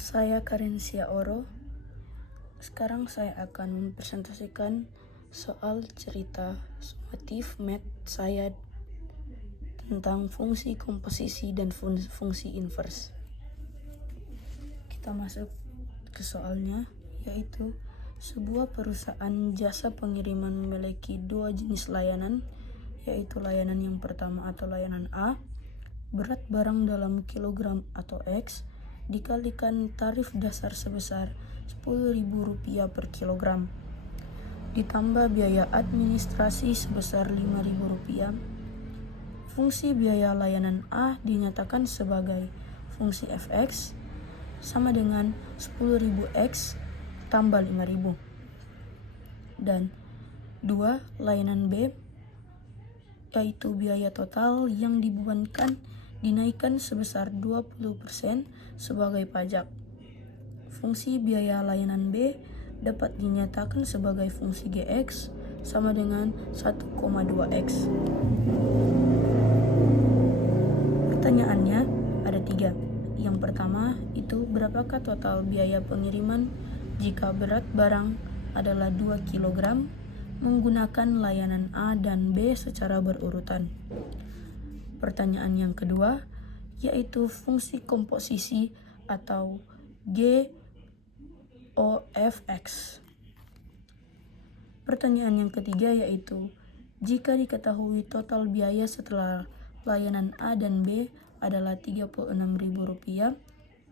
Saya Karensia Oro. Sekarang saya akan mempresentasikan soal cerita sumatif math saya tentang fungsi komposisi dan fungsi inverse. Kita masuk ke soalnya, yaitu sebuah perusahaan jasa pengiriman memiliki dua jenis layanan, yaitu layanan yang pertama atau layanan A, berat barang dalam kilogram atau X, dikalikan tarif dasar sebesar Rp10.000 per kilogram, ditambah biaya administrasi sebesar Rp5.000. Fungsi biaya layanan A dinyatakan sebagai fungsi fx sama dengan 10.000x tambah 5.000. Dan 2. Layanan B, yaitu biaya total yang dibebankan dinaikkan sebesar 20% sebagai pajak. Fungsi biaya layanan B dapat dinyatakan sebagai fungsi Gx sama dengan 1,2x. Pertanyaannya ada 3. Yang pertama itu berapakah total biaya pengiriman jika berat barang adalah 2 kg menggunakan layanan A dan B secara berurutan. Pertanyaan yang kedua yaitu fungsi komposisi atau GOFX. Pertanyaan yang ketiga yaitu jika diketahui total biaya setelah layanan A dan B adalah Rp36.000,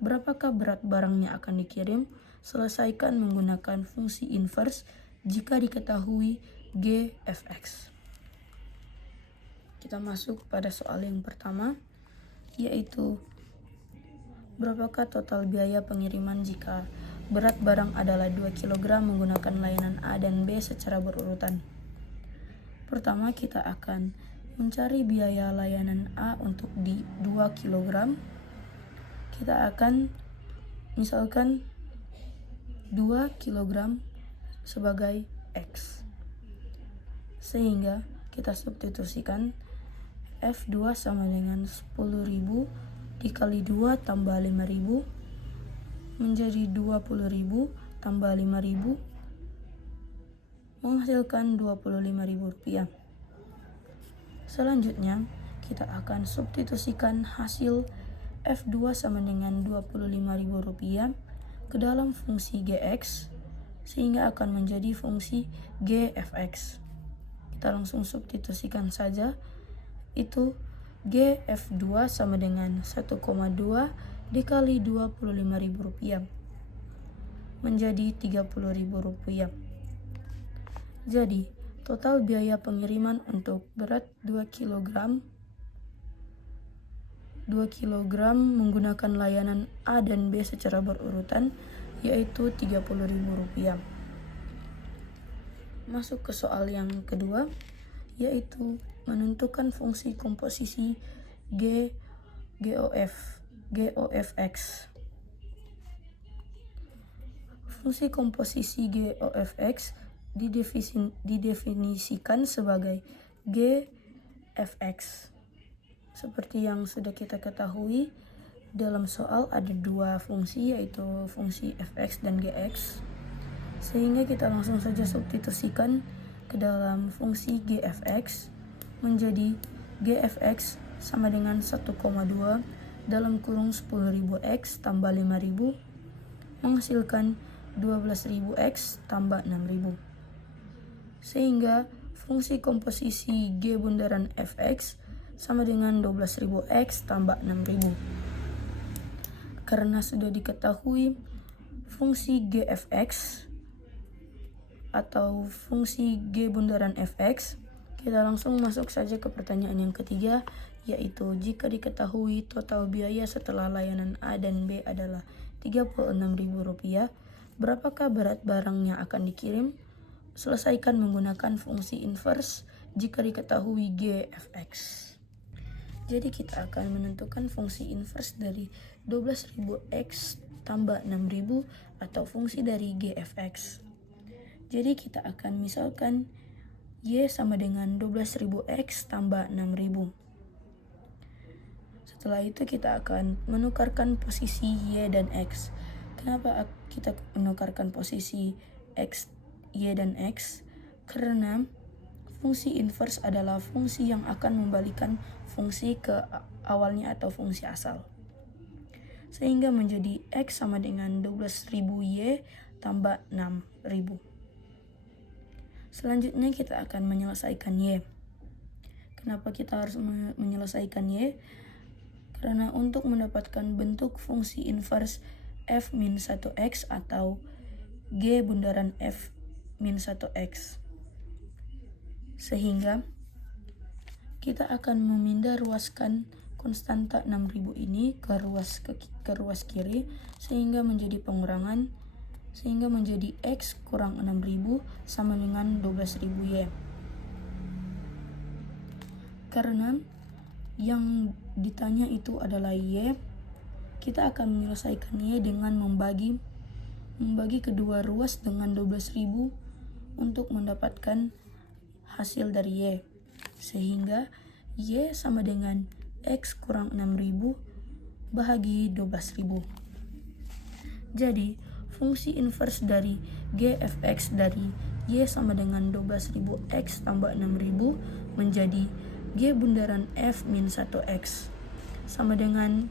berapakah berat barangnya akan dikirim? Selesaikan menggunakan fungsi inverse jika diketahui GFX. Kita masuk pada soal yang pertama, yaitu berapakah total biaya pengiriman jika berat barang adalah 2 kg menggunakan layanan A dan B secara berurutan. Pertama, kita akan mencari biaya layanan A untuk di 2 kg. Kita akan misalkan 2 kg sebagai X. Sehingga kita substitusikan F2 sama dengan 10.000 dikali 2 tambah 5.000 menjadi 20.000 tambah 5.000 menghasilkan Rp25.000. Selanjutnya, kita akan substitusikan hasil F2 sama dengan Rp25.000 ke dalam fungsi Gx sehingga akan menjadi fungsi Gfx. Kita langsung substitusikan saja, itu Gf2 sama dengan 1,2 dikali Rp25.000 menjadi Rp30.000. Jadi, total biaya pengiriman untuk berat 2 kg menggunakan layanan A dan B secara berurutan yaitu Rp30.000. Masuk ke soal yang kedua, yaitu menentukan fungsi komposisi GOFX. Fungsi komposisi GOFX didefinisikan sebagai GFX. Seperti yang sudah kita ketahui, dalam soal ada dua fungsi, yaitu fungsi fx dan gx. Sehingga kita langsung saja substitusikan ke dalam fungsi gfx menjadi gfx sama dengan 1,2 dalam kurung 10.000x tambah 5.000 menghasilkan 12.000x tambah 6.000. Sehingga fungsi komposisi G bundaran fx sama dengan 12.000x tambah 6.000. Karena sudah diketahui fungsi gfx atau fungsi G bundaran fx, kita langsung masuk saja ke pertanyaan yang ketiga, yaitu jika diketahui total biaya setelah layanan A dan B adalah Rp36.000, berapakah berat barang yang akan dikirim? Selesaikan menggunakan fungsi inverse jika diketahui GFX. Jadi kita akan menentukan fungsi inverse dari 12.000x tambah 6.000 atau fungsi dari GFX. Jadi kita akan misalkan Y sama dengan 12.000x tambah 6.000. Setelah itu kita akan menukarkan posisi Y dan X. Kenapa kita menukarkan posisi X, Y, dan X? Karena fungsi inverse adalah fungsi yang akan membalikan fungsi ke awalnya atau fungsi asal. Sehingga menjadi X sama dengan 12.000 Y tambah 6.000. Selanjutnya kita akan menyelesaikan Y. Kenapa kita harus menyelesaikan Y? Karena untuk mendapatkan bentuk fungsi inverse f-1x atau G bundaran f-1x. Sehingga kita akan memindah ruaskan konstanta 6.000 ini ke ruas kiri, sehingga menjadi pengurangan, sehingga menjadi X kurang 6.000 sama dengan 12.000 Y. Karena yang ditanya itu adalah Y, kita akan menyelesaikan Y dengan membagi kedua ruas dengan 12.000 untuk mendapatkan hasil dari Y. Sehingga Y sama dengan X kurang 6.000 bahagi 12.000. Jadi fungsi inverse dari G(f(x) dari Y sama dengan 12.000 X tambah 6.000 menjadi G bundaran f-1x sama dengan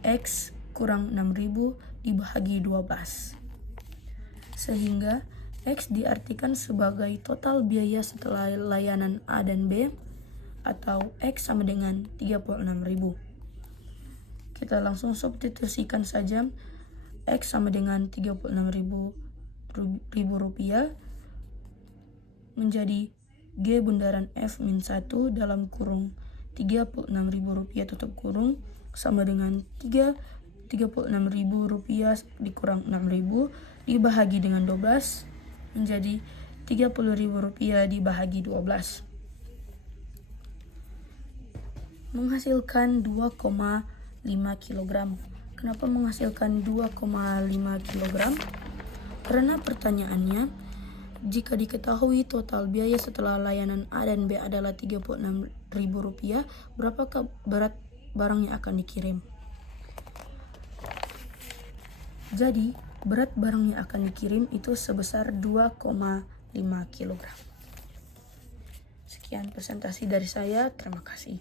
X kurang 6.000 dibagi 12. Sehingga X diartikan sebagai total biaya setelah layanan A dan B, atau X sama dengan 36.000. Kita langsung substitusikan saja. X sama dengan 36.000 rupiah menjadi G bundaran f-1 dalam kurung 36.000 rupiah tutup kurung sama dengan 36.000 rupiah dikurang 6.000 dibahagi dengan 12 menjadi 30.000 rupiah dibahagi 12. Menghasilkan 2,5 kg. Kenapa menghasilkan 2,5 kg? Karena pertanyaannya, jika diketahui total biaya setelah layanan A dan B adalah 36.000 rupiah, berapakah berat barang yang akan dikirim? Jadi, berat barang yang akan dikirim itu sebesar 2,5 kg. Sekian presentasi dari saya, terima kasih.